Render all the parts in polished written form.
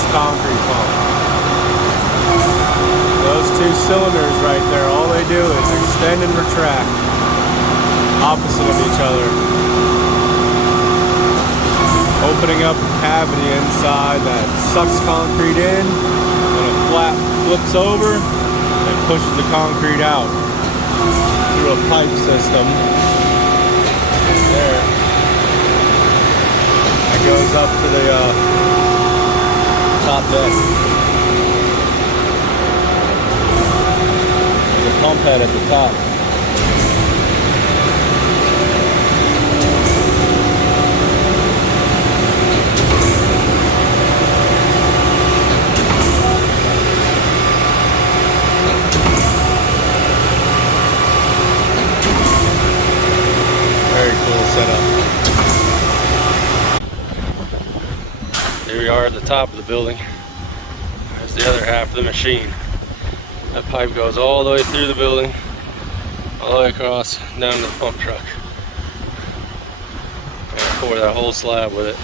this concrete pump. Those two cylinders right there, all they do is extend and retract opposite of each other, opening up a cavity inside that sucks concrete in. When a flap flips over, it pushes the concrete out through a pipe system there. That goes up to the top deck. There's a pump head at the top. Very cool setup. Here we are at the top of the building. There's the other half of the machine. That pipe goes all the way through the building, all the way across, down to the pump truck. And pour that whole slab with it.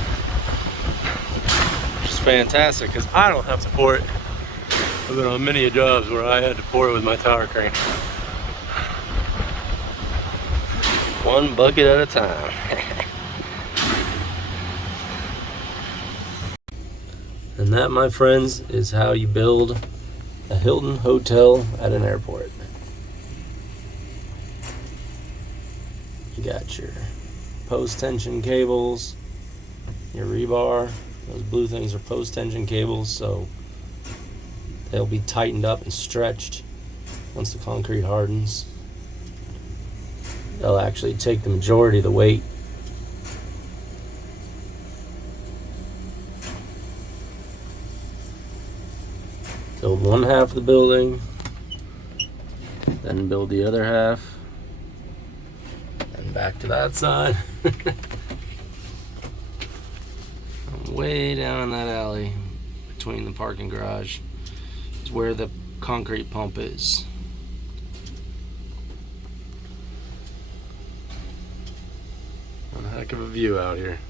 Which is fantastic, because I don't have to pour it. I've been on many jobs where I had to pour it with my tower crane. One bucket at a time. And that, my friends, is how you build a Hilton hotel at an airport. You got your post-tension cables, your rebar. Those blue things are post-tension cables, so they'll be tightened up and stretched once the concrete hardens. They'll actually take the majority of the weight. Build one half of the building, then build the other half, and back to that side. Way down in that alley between the parking garage is where the concrete pump is. A heck of a view out here.